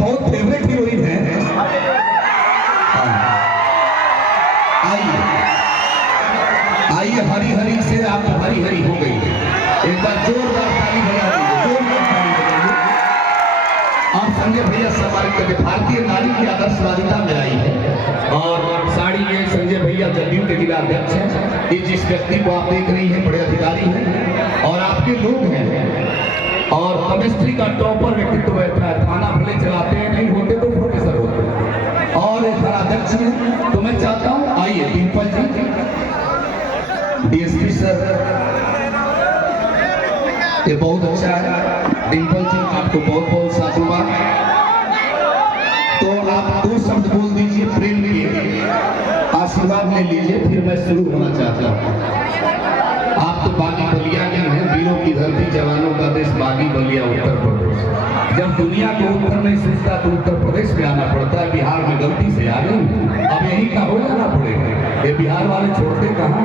बहुत favourite heroine है। आइए आइए, हरी हरी से आप हरी हरी हो गई। एक बार जोरदार ताली बजा दीजिए, जोरदार ताली बजाइए। आप संजय भैया सम्मानित करके भारतीय नारी की आदर्शवादिता में आई है और साड़ी में संजय भैया जदयू के जिला अध्यक्ष हैं। ये जिस व्यक्ति को आप देख रही हैं बड़े अधिकारी हैं और आपके लोग हैं और केमिस्ट्री का टॉपर व्यक्तित्व बैठा है। थाना भले चलाते हैं, नहीं होते तो प्रोफेसर होते हैं और एक अध्यक्ष हैं। तो मैं चाहता हूँ आइए डिम्पल जी, डीएसपी सर, ये बहुत अच्छा है। डिम्पल जी आपको बहुत बहुत साधुवाद। तो आप 2 शब्द बोल दीजिए, प्रेम के आशीर्वाद ले लीजिए, फिर मैं शुरू होना चाहता हूँ। आप तो बागी बलिया नहीं है, वीरों की धरती, जवानों का देश, बागी बलिया उत्तर प्रदेश। जब दुनिया को उत्तर नहीं सोचता तो उत्तर प्रदेश में आना पड़ता है। बिहार में गलती से आ गई, अब यही का हो जाना पड़ेगा। ये बिहार वाले छोड़ते कहाँ।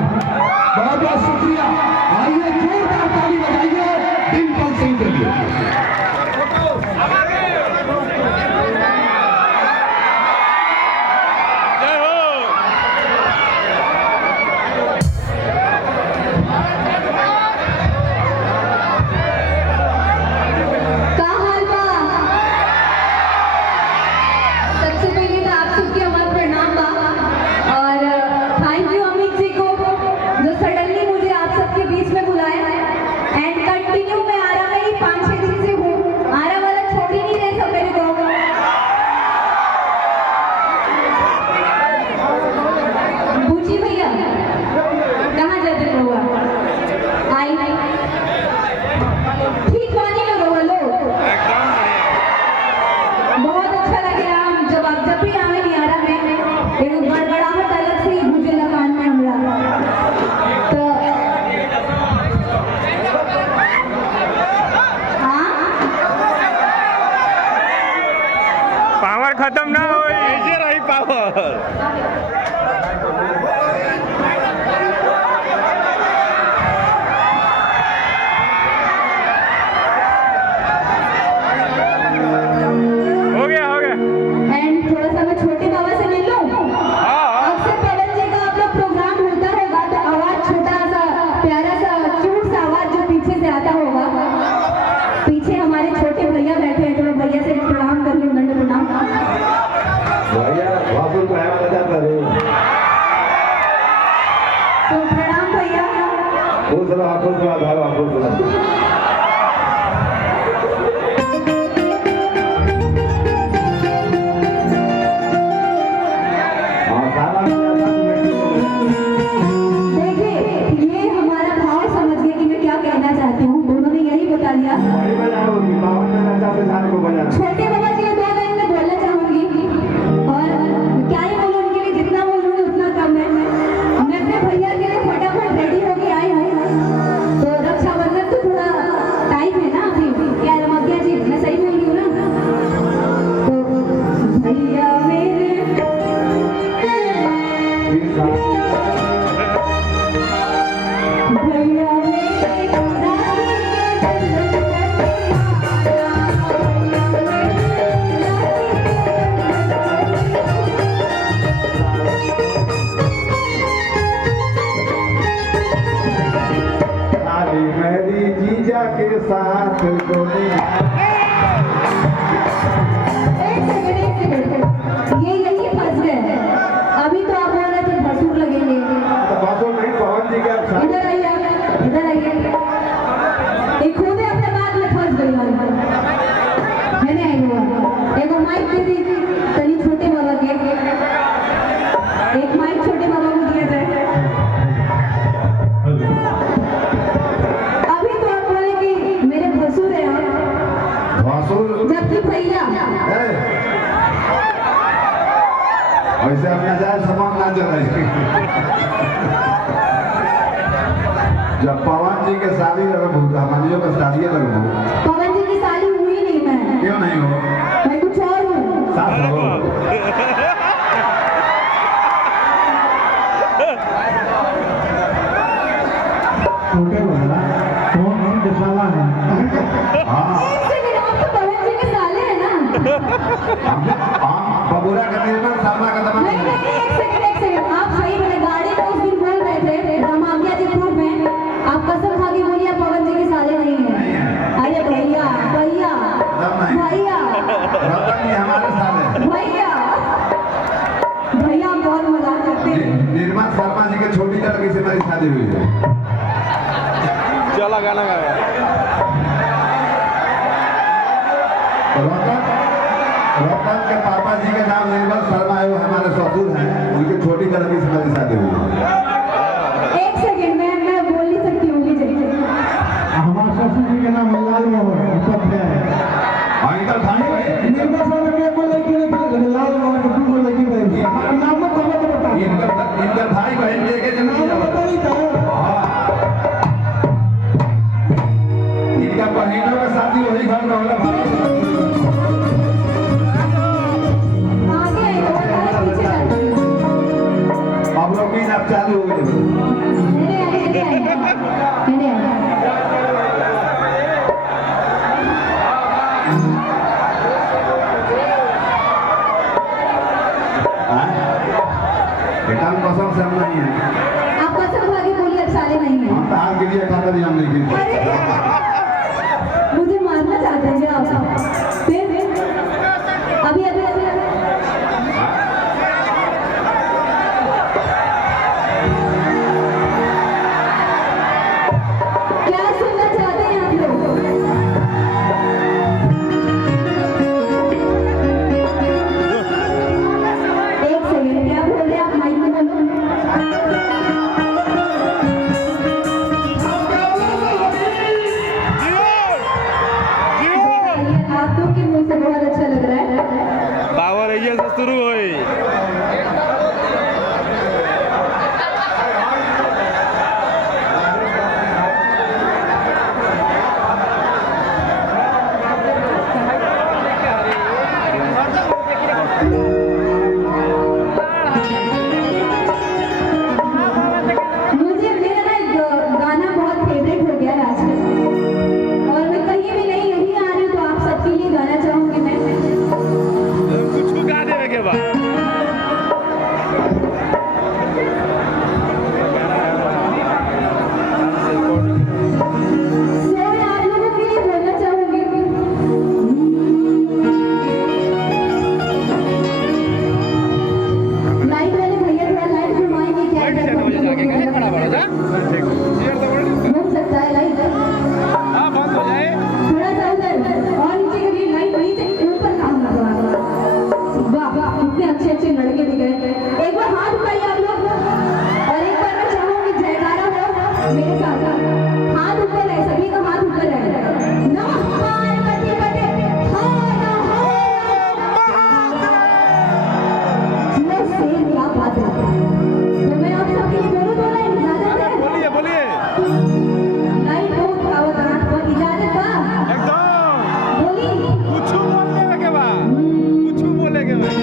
बहुत बहुत शुक्रिया। आइए जोरदार ताली बजाइए डिम्पल सिंह के लिए। खत्म ना हो रही पावर। हो गया एंड थोड़ा सा मैं छोटे बाबा से मिल लूं। अक्सर पवन जी का आप लोग प्रोग्राम होता होगा तो आवाज छोटा सा प्यारा सा क्यूट सा आवाज जो पीछे से आता होगा। पीछे हमारे छोटे भैया बैठे हैं, थोड़ा भैया से प्रणाम कर लो, दंड प्रणाम। भैया बाबू को है मजा करे तो प्रणाम भैया। खुश रहो, खुश रहो, भाई खुश रहो। देखिए ये हमारा भाव समझ गए कि मैं क्या कहना चाहती हूँ। उन्होंने यही बता दिया। छोटे बाबा के लिए 2 लाइन में बोलना चाहूंगी और क्या ही बोलूं, उनके लिए जितना बोलूंगी उतना कम है। मैं अपने भैया के लिए फटाफट रेडी होके आई हूँ। तो रक्षाबंधन तो थोड़ा टाइम है ना अभी। क्या रमग्या जी, मैं सही बोल रही हूँ ना? तो भैया मेरे भैया मेरी जीजा के साथ गोली। एक सेकंड ये यही फंस गए। अभी तो आप बोल रहे थे भसूर लगेंगे। बातों नहीं, पवन जी के इधर आइए, इधर आइए। एक खुद ही अपने बात में फंस गई। मैंने आई हुआ एक माइक दे दी तनी छोटे बाबा के। एक माइक छोटे बाबा को दिया जाए। अभी तो आप बोले कि मेरे भसूर है आप, जबकि भैया ऐसे अपना जाए सामान ना चले। जब पवन जी के शादी लगे हमारियों का शादी लगे। पवन जी की शादी हुई नहीं। मैं क्यों नहीं हो? मैं कुछ और हूँ। सास हो। छोटे बंदा कौन है? दिशाला है। हाँ एक सेकंड, आप तो पवन जी के साले हैं ना? बबूरा का निर्मल शर्मा का दबा नहीं नहीं एक सेकंड आप सही बोले गाड़ी में उस दिन बोल रहे थे रामाज्ञा जी ग्रुप में आप कसम खा के बोलिए पवन जी के साले नहीं है अरे भैया भैया भैया रतन ये हमारे साथ है। भैया भैया आप बहुत मजाक करते हैं निर्मल शर्मा जी के छोटी लड़की से मेरी शादी हुई है। चला गाना गाया। रतन के पापा जी के नाम निर्मल शर्मा है, वो हमारे ससुर हैं, उनकी छोटी लड़की से मेरी शादी हुई है। एक सेकंड मैं बोल नहीं सकती हूँ लीजिए हमारे ससुर जी के नाम लाल मोहन सब है। इनका भाई निर्मल शर्मा के कोई लड़की नहीं, लाल मोहन के दो लड़की रही। नाम मत बता। इनका भाई बहन लेके नाम बता नहीं था। इनका बहनों का शादी वही घर में होला। आगे पीछे चलते अब लोग भी अब चालू हो गए। बेटा कसम से हम नहीं है, आप कसम खा के बोलिए अब साले नहीं है हम तो हाथ के लिए खातर हम नहीं गिनते। अरे मुझे मारना चाहते हैं क्या आप फिर अभी अभी अभी क्या सुनना चाहते हैं आप लोग एक सेकंड क्या बोल रहे हैं आप माइक में बोलो आप लोग के मुंह से बहुत अच्छा लग रहा है पावर एरिया से शुरू हुई। मुझे मेरा ना एक गाना बहुत फेवरेट हो गया है आजकल और मैं कहीं भी नहीं यहीं आ रही हूँ तो आप सबके लिए गाना चाहूंगी मैं कुछ गा देवे के बाद सो मैं आप लोगों के लिए बोलना चाहूंगी लाइट वाले भैया थोड़ा लाइट घुमाएंगे क्या घूम सकता है लाइट बंद हो जाए। थोड़ा सा उधर और नीचे के लिए लाइट वहीं से ऊपर काम करवा वाह वाह कितने अच्छे अच्छे लड़के दिख रहे एक बार हाथ उठाइए आप लोग और एक बार मैं चाहूंगी जयकारा हो मेरे साथ हाथ ऊपर है सभी का हाथ ऊपर है नमस्कार बटे बटे शेर क्या बात है तो मैं आप सबके लिए बोलूं तो लाइन इजाजत है बोलिए बोलिए लाइन बहुत आवत हाथ पर इजाजत बा एकदम बोली कुछ बोल देवे के बाद कुछ बोले के बाद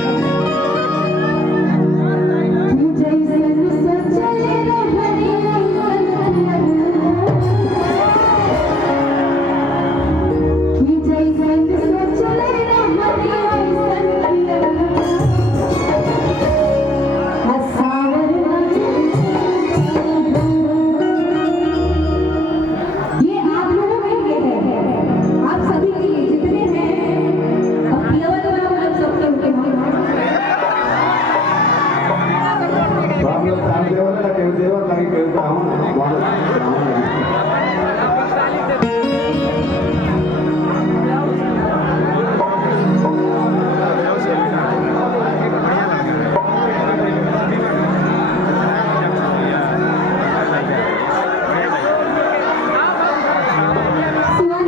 ये आप लोगों के लिए है आप सभी के लिए जितने हैं अब केवल हम सबके उनके तो हम लोग काम देवल ना केवल देवल लगे केवल हम सुना